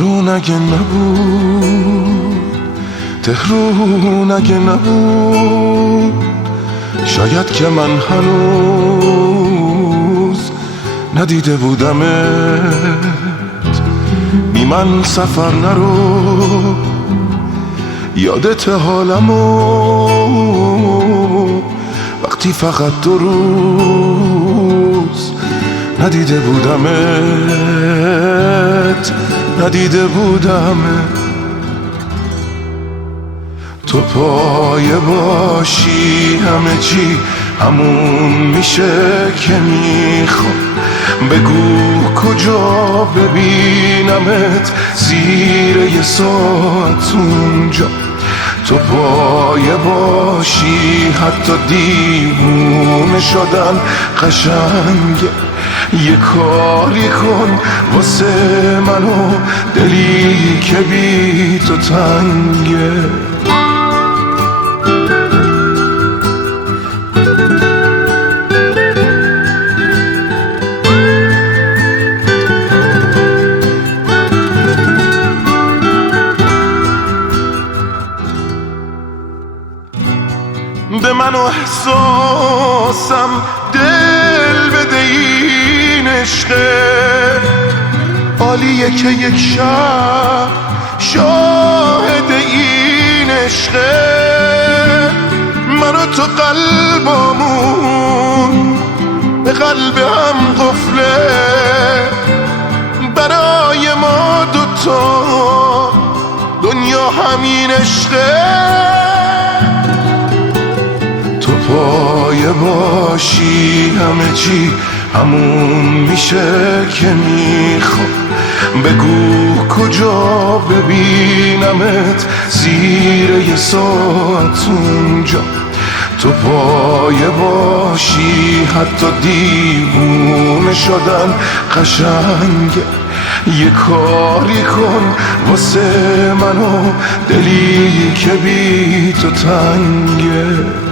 بارون اگه نبود، تهرون اگه نبود، شاید که من هنوز ندیده بودمت. بی من سفر نرو، یادت حالمو وقتی فقط 2 روز ندیده بودمت، ندیده بودمت. تو پایه باشی همه چی همون میشه که میخوام. بگو کجا ببینمت زیر یه ساعت اونجا. تو پایه باشی حتی دیوونه شدن قشنگه. یه کاری کن واسه منو، دلی که بی تو تنگه. به من و احساسم دل بده، این عشقه عالیه که یک شب شاهد این عشقه. من و تو قلبمون به قلب هم قفله، برای ما 2 تا دنیا همین عشقه. تو پایه باشی همه چی همون میشه که میخوام. بگو کجا ببینمت زیر یه ساعت اونجا. تو پایه باشی حتی دیوونه شدن قشنگه. یه کاری کن واسه منو، دلی که بی تو تنگه.